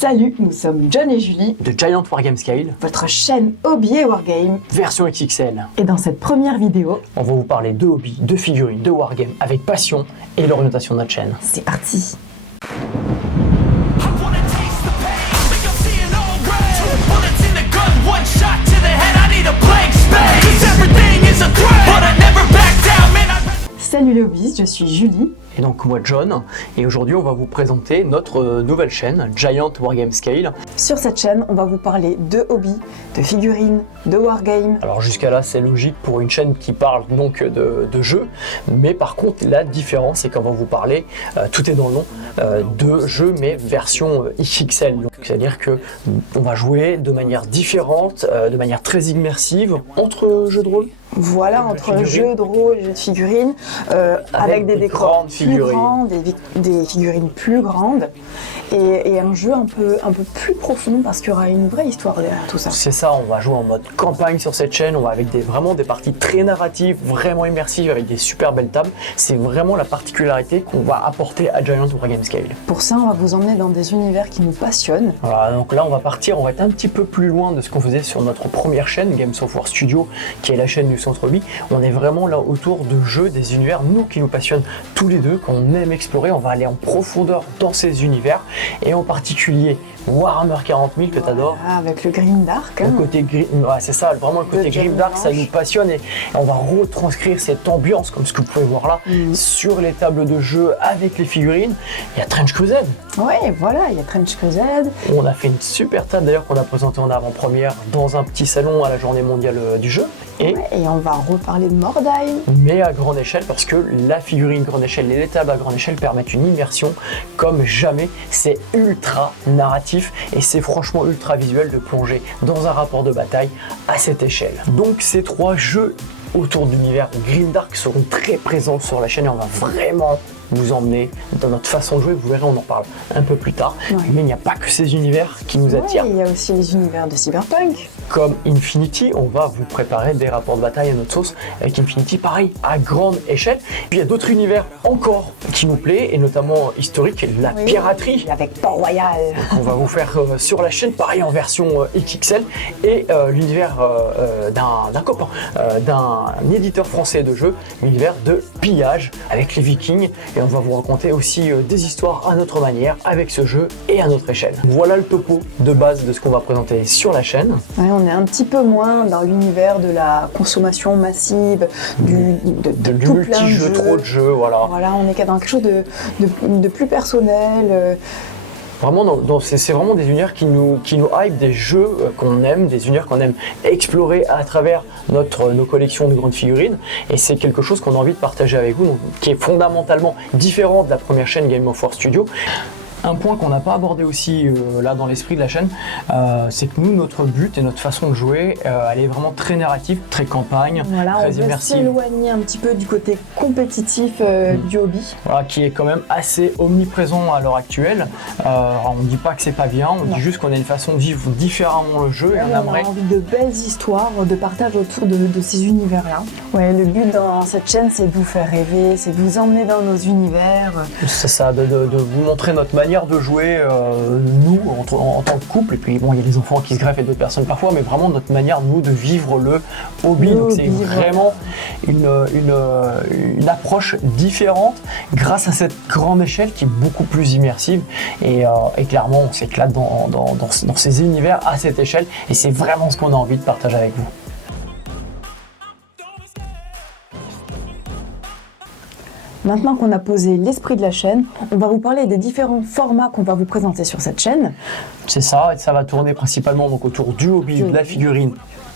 Salut, nous sommes John et Julie de Giant Wargame Scale, votre chaîne hobby et wargame. version XXL. Et dans cette première vidéo, on va vous parler de hobby, de figurines, de wargame avec passion et l'orientation de notre chaîne. c'est parti. Salut les hobbyistes, je suis Julie. Et donc moi John, et aujourd'hui on va vous présenter notre nouvelle chaîne, Giant Wargame Scale. Sur cette chaîne, on va vous parler de hobby, de figurines, de wargame. Alors jusqu'à là c'est logique pour une chaîne qui parle donc de jeux, mais par contre la différence c'est qu'on va vous parler, tout est dans le nom, de jeux mais version XXL. C'est-à-dire que on va jouer de manière différente, de manière très immersive entre jeux de rôle. Voilà, entre jeux de rôle et jeux de figurines, avec des décors plus grands, des figurines plus grandes, et un jeu un peu plus profond parce qu'il y aura une vraie histoire derrière tout ça. C'est ça, on va jouer en mode campagne sur cette chaîne, on va avec vraiment des parties très narratives, vraiment immersives, avec des super belles tables. C'est vraiment la particularité qu'on va apporter à Giant Wargame Scale. Pour ça, on va vous emmener dans des univers qui nous passionnent. Voilà, donc là on va partir, on va être un petit peu plus loin de ce qu'on faisait sur notre première chaîne, Games of War Studio, qui est la chaîne du Centre Hobby. On est vraiment là autour de jeux, des univers, nous qui nous passionnent tous les deux, qu'on aime explorer. On va aller en profondeur dans ces univers, et en particulier Warhammer 40 000 que tu adores. Voilà, avec le Grimdark. Le côté c'est ça, vraiment le côté Grimdark, ça nous passionne, et on va retranscrire cette ambiance, comme ce que vous pouvez voir là, sur les tables de jeu avec les figurines. Il y a Trench Crusade. Ouais, voilà, il y a Trench Crusade. On a fait une super table d'ailleurs qu'on a présentée en avant-première dans un petit salon à la journée mondiale du jeu. Et on va reparler de Mordheim. Mais à grande échelle, parce que la figurine grande échelle et les tables à grande échelle permettent une immersion comme jamais. C'est ultra narratif et c'est franchement ultra visuel de plonger dans un rapport de bataille à cette échelle. Donc ces trois jeux autour de l'univers Grimdark seront très présents sur la chaîne, et on va vraiment vous emmener dans notre façon de jouer. Vous verrez, on en parle un peu plus tard. Ouais. Mais il n'y a pas que ces univers qui nous attirent. Il y a aussi les univers de Cyberpunk. Comme Infinity, on va vous préparer des rapports de bataille à notre sauce avec Infinity, pareil, à grande échelle. Puis il y a d'autres univers encore qui nous plaisent, et notamment historique, la piraterie. Avec Port-Royal. On va vous faire sur la chaîne, pareil, en version XXL, et l'univers d'un copain, d'un éditeur français de jeux, l'univers de pillage avec les Vikings. Et on va vous raconter aussi des histoires à notre manière avec ce jeu et à notre échelle. Voilà le topo de base de ce qu'on va présenter sur la chaîne. Ouais, on est un petit peu moins dans l'univers de la consommation massive, du multi-jeu, trop de jeux, voilà. Voilà, on est dans quelque chose de plus personnel. Vraiment, c'est vraiment des univers qui nous hype, des jeux qu'on aime, des univers qu'on aime explorer à travers nos collections de grandes figurines, et c'est quelque chose qu'on a envie de partager avec vous, donc, qui est fondamentalement différent de la première chaîne Game of War Studio. Un point qu'on n'a pas abordé aussi là dans l'esprit de la chaîne, c'est que nous, notre but et notre façon de jouer, elle est vraiment très narrative, très campagne, voilà, très immersive. On veut s'éloigner un petit peu du côté compétitif du hobby. Voilà, qui est quand même assez omniprésent à l'heure actuelle. On ne dit pas que c'est pas bien, on dit juste qu'on a une façon de vivre différemment le jeu, et on aimerait... a envie de belles histoires, de partage autour de ces univers-là. Ouais, le but dans cette chaîne, c'est de vous faire rêver, c'est de vous emmener dans nos univers. C'est ça, de vous montrer notre manière de jouer, nous, en tant que couple, et puis bon, il y a les enfants qui se greffent et d'autres personnes parfois, mais vraiment notre manière, nous, de vivre le hobby. Donc c'est vraiment une approche différente grâce à cette grande échelle qui est beaucoup plus immersive, et clairement on s'éclate dans ces univers à cette échelle, et c'est vraiment ce qu'on a envie de partager avec vous. Maintenant qu'on a posé l'esprit de la chaîne, on va vous parler des différents formats qu'on va vous présenter sur cette chaîne. C'est ça, et ça va tourner principalement donc autour du hobby, de la figurine,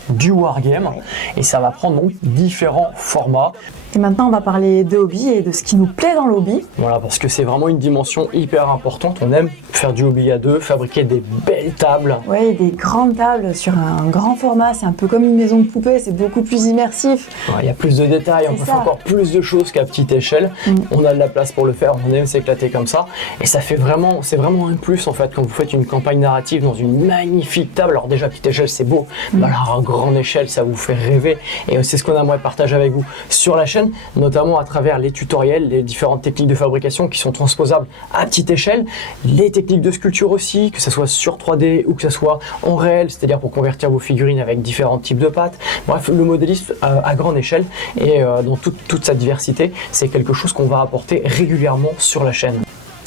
du wargame, et ça va prendre donc différents formats. Et maintenant, on va parler de hobby et de ce qui nous plaît dans le hobby. Voilà, parce que c'est vraiment une dimension hyper importante. On aime faire du hobby à deux, fabriquer des belles tables. Oui, des grandes tables sur un grand format. C'est un peu comme une maison de poupée, c'est beaucoup plus immersif. Il y a plus de détails, on peut faire encore plus de choses qu'à petite échelle. On a de la place pour le faire, on aime s'éclater comme ça. Et ça fait vraiment, c'est vraiment un plus en fait quand vous faites une campagne narrative dans une magnifique table. Alors déjà, petite échelle, c'est beau. Mais alors, à grande échelle, ça vous fait rêver. Et c'est ce qu'on aimerait partager avec vous sur la chaîne. chaîne, notamment à travers les tutoriels, les différentes techniques de fabrication qui sont transposables à petite échelle, les techniques de sculpture aussi, que ce soit sur 3D ou que ce soit en réel, c'est-à-dire pour convertir vos figurines avec différents types de pâtes. Bref, le modélisme à grande échelle et dans toute sa diversité, c'est quelque chose qu'on va apporter régulièrement sur la chaîne.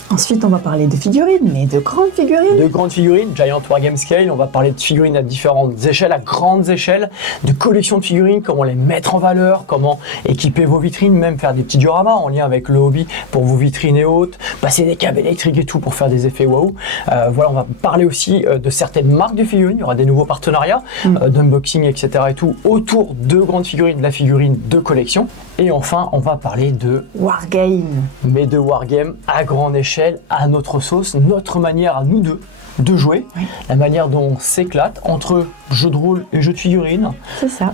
Ensuite, on va parler de figurines, mais de grandes figurines. De grandes figurines, Giant Wargame Scale, on va parler de figurines à différentes échelles, à grandes échelles, de collections de figurines, comment les mettre en valeur, comment équiper vos vitrines, même faire des petits dioramas en lien avec le hobby pour vos vitrines et autres, passer des câbles électriques et tout pour faire des effets waouh. Voilà, on va parler aussi de certaines marques de figurines, il y aura des nouveaux partenariats, d'unboxing, etc. et tout, autour de grandes figurines, de la figurine de collection. Et enfin, on va parler de Wargame. Mais de Wargame à grande échelle, à notre sauce, notre manière à nous deux de jouer, la manière dont on s'éclate entre jeux de rôle et jeux de figurines. C'est ça.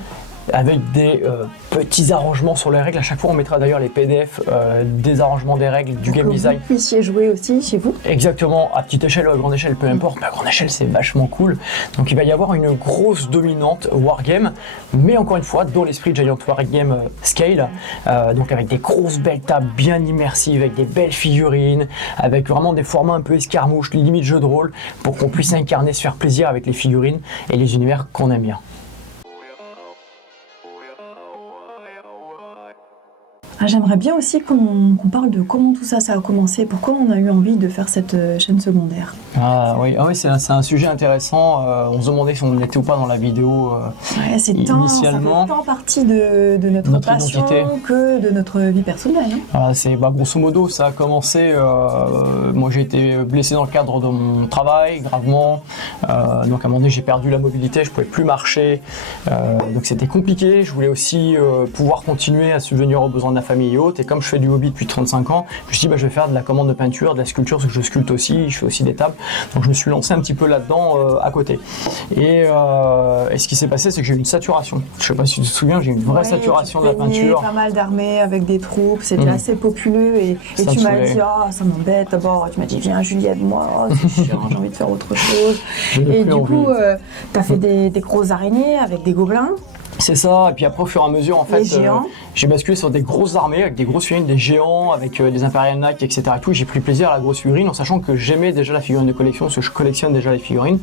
Avec des petits arrangements sur les règles. À chaque fois, on mettra d'ailleurs les PDF des arrangements des règles, du game design. Vous puissiez jouer aussi chez vous. Exactement, à petite échelle ou à grande échelle, peu importe, mais à grande échelle, c'est vachement cool. Donc il va y avoir une grosse dominante Wargame, mais encore une fois, dans l'esprit de Giant Wargame Scale, donc avec des grosses belles tables bien immersives, avec des belles figurines, avec vraiment des formats un peu escarmouches, limite jeu de rôle, pour qu'on puisse incarner, se faire plaisir avec les figurines et les univers qu'on aime bien. J'aimerais bien aussi qu'on parle de comment tout ça a commencé, pourquoi on a eu envie de faire cette chaîne secondaire. Ah oui, c'est un sujet intéressant. On se demandait si on était ou pas dans la vidéo c'est initialement. Ça fait tant partie de notre passion identité que de notre vie personnelle. Grosso modo, ça a commencé. Moi, j'ai été blessé dans le cadre de mon travail, gravement. Donc à un moment donné, j'ai perdu la mobilité, je pouvais plus marcher. Donc c'était compliqué. Je voulais aussi pouvoir continuer à subvenir aux besoins de la famille et autres, et comme je fais du hobby depuis 35 ans, je me suis dit je vais faire de la commande de peinture, de la sculpture, parce que je sculpte aussi, je fais aussi des tables, donc je me suis lancé un petit peu là-dedans à côté. Et ce qui s'est passé, c'est que j'ai eu une saturation. Je sais pas si tu te souviens, j'ai eu une vraie saturation de la peinture. Pas mal d'armées avec des troupes, c'était assez populeux, et tu m'as dit ça m'embête. D'abord tu m'as dit viens Juliette, moi c'est chiant, j'ai envie de faire autre chose. Et du coup tu as fait des grosses araignées avec des gobelins. C'est ça, et puis après au fur et à mesure en fait j'ai basculé sur des grosses armées avec des grosses figurines, des géants, avec des Imperial Knights, etc. et tout. J'ai pris plaisir à la grosse figurine en sachant que j'aimais déjà la figurine de collection, parce que je collectionne déjà les figurines.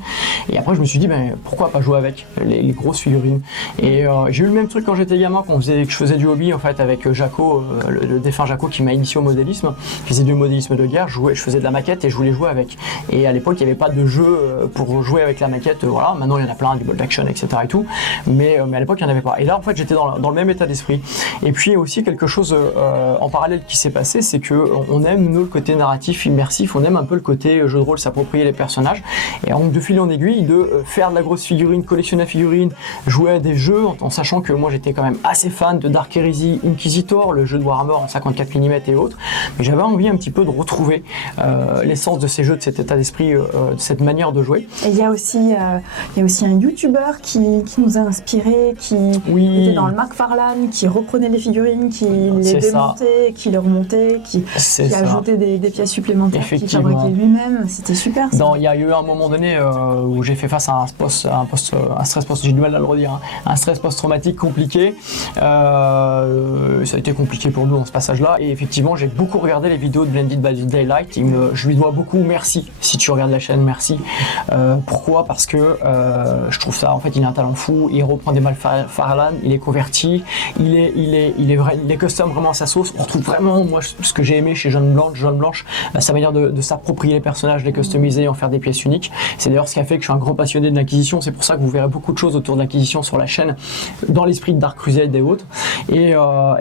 Et après je me suis dit pourquoi pas jouer avec les grosses figurines. Et j'ai eu le même truc quand j'étais gamin, que je faisais du hobby en fait avec Jaco, le défunt Jaco qui m'a initié au modélisme. Je faisais du modélisme de guerre, je faisais de la maquette et je voulais jouer avec. Et à l'époque il n'y avait pas de jeu pour jouer avec la maquette, voilà. Maintenant il y en a plein, du bolt action, etc. et tout. Mais à l'époque il n'y en avait pas. Et là en fait j'étais dans le même état d'esprit. Et puis aussi quelque chose en parallèle qui s'est passé, c'est que on aime nous le côté narratif, immersif, on aime un peu le côté jeu de rôle, s'approprier les personnages. Et donc de fil en aiguille, de faire de la grosse figurine, collectionner la figurine, jouer à des jeux, en sachant que moi j'étais quand même assez fan de Dark Heresy, Inquisitor, le jeu de Warhammer en 54 mm et autres. Mais j'avais envie un petit peu de retrouver l'essence de ces jeux, de cet état d'esprit, de cette manière de jouer. Et il y a aussi un YouTuber qui nous a inspiré, qui était dans le McFarlane, qui reprenait les figurines, qui les démontait, qui les remontait, qui ajoutait des pièces supplémentaires, qui fabriquait lui-même. C'était super. Il y a eu un moment donné où j'ai fait face à un stress post, j'ai du mal à le redire, hein, un stress post-traumatique compliqué. Ça a été compliqué pour nous dans ce passage-là. Et effectivement, j'ai beaucoup regardé les vidéos de Blended by Daylight. Je lui dois beaucoup. Merci. Si tu regardes la chaîne, merci. Pourquoi ? Parce que je trouve ça, en fait, il a un talent fou. Il reprend des McFarlane, il est converti, il est custom vraiment à sa sauce. On retrouve vraiment, moi, ce que j'ai aimé chez Jaune Blanche, sa manière de s'approprier les personnages, de les customiser, en faire des pièces uniques. C'est d'ailleurs ce qui a fait que je suis un grand passionné de l'Inquisition. C'est pour ça que vous verrez beaucoup de choses autour de l'Inquisition sur la chaîne, dans l'esprit de Dark Crusade et autres. Et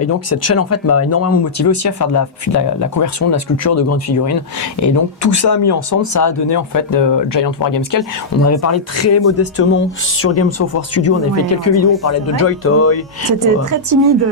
donc cette chaîne en fait m'a énormément motivé aussi à faire de la conversion, de la sculpture de grandes figurines. Et donc tout ça mis ensemble, ça a donné en fait Giant Wargame Scale. On avait parlé très modestement sur Games of War Studio, on avait fait quelques vidéos, on parlait de Joy Toy. C'était très timide,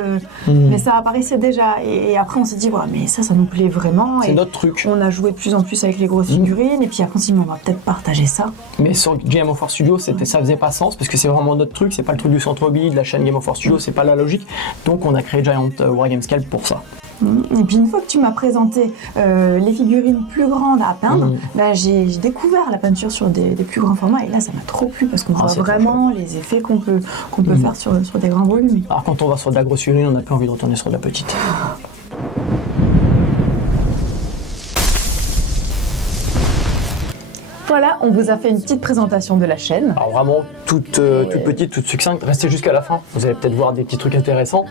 mais ça apparaissait déjà. Et après on s'est dit, mais ça nous plaît vraiment. C'est notre truc. On a joué de plus en plus avec les grosses figurines, et puis après on s'est dit, on va peut-être partager ça. Mais sur Game of War Studio, ça faisait pas sens, parce que c'est vraiment notre truc, c'est pas le truc du centre hobby, de la chaîne Game of War Studio, c'est pas la logique. Donc on a créé Giant Wargame Scale pour ça. Et puis une fois que tu m'as présenté les figurines plus grandes à peindre, bah, j'ai découvert la peinture sur des plus grands formats et là ça m'a trop plu parce qu'on voit vraiment les effets qu'on peut faire sur des grands volumes. Alors quand on va sur de la grosse figurine, on n'a plus envie de retourner sur de la petite. Voilà, on vous a fait une petite présentation de la chaîne. Alors vraiment toute petite, toute succincte. Restez jusqu'à la fin, vous allez peut-être voir des petits trucs intéressants.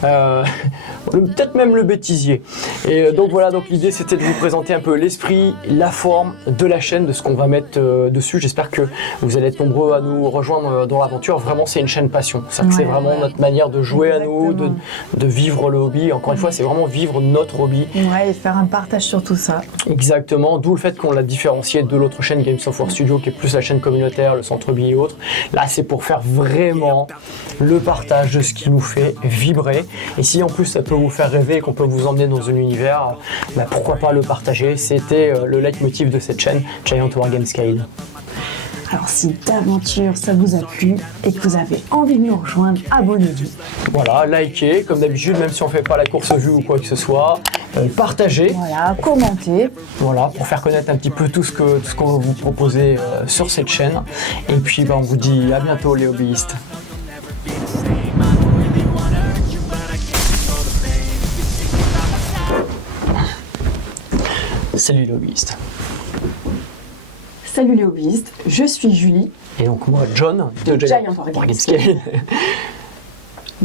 Peut-être même le bêtisier. Et donc voilà, donc l'idée c'était de vous présenter un peu l'esprit, la forme de la chaîne, de ce qu'on va mettre dessus. J'espère que vous allez être nombreux à nous rejoindre dans l'aventure. Vraiment, c'est une chaîne passion. C'est vraiment notre manière de jouer à nous, de vivre le hobby. Encore une fois, c'est vraiment vivre notre hobby. Ouais, et faire un partage sur tout ça. Exactement, d'où le fait qu'on l'a différencié de l'autre chaîne Game Software Studio qui est plus la chaîne communautaire, le centre hobby et autres. Là, c'est pour faire vraiment le partage de ce qui nous fait vibrer. Et si en plus ça peut vous faire rêver et qu'on peut vous emmener dans un univers, bah pourquoi pas le partager. C'était le leitmotiv de cette chaîne, Giant Wargame Scale. Alors si d'aventure ça vous a plu et que vous avez envie de nous rejoindre, abonnez-vous. Voilà, likez, comme d'habitude, même si on ne fait pas la course vue ou quoi que ce soit, partagez. Voilà, commentez. Voilà, pour faire connaître un petit peu tout ce qu'on va vous proposer sur cette chaîne. Et puis bah, on vous dit à bientôt les hobbyistes. Salut les hobbyistes. Salut les hobbyistes, je suis Julie. Et donc moi, John, de Giant Wargame Scale.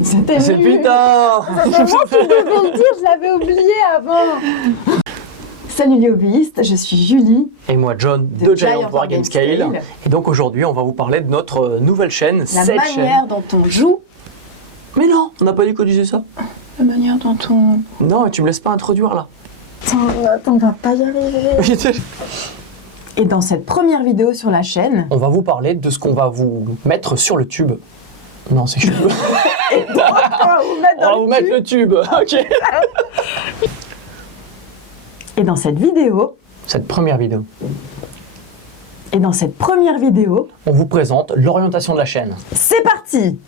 C'était C'est putain. Vraiment, tu devais le dire, je l'avais oublié avant. Salut les hobbyistes, je suis Julie. Et moi, John, de Giant Wargame Scale. Et donc aujourd'hui, on va vous parler de notre nouvelle chaîne, La manière dont on joue. Mais non, on n'a pas dit qu'on disait ça. La manière dont on... Non, tu me laisses pas introduire là. Attends, on va pas y arriver. Et dans cette première vidéo sur la chaîne, on va vous parler de ce qu'on va vous mettre sur le tube. Non, c'est chelou. on va vous mettre le tube. Ok. Et dans cette vidéo, cette première vidéo, on vous présente l'orientation de la chaîne. C'est parti.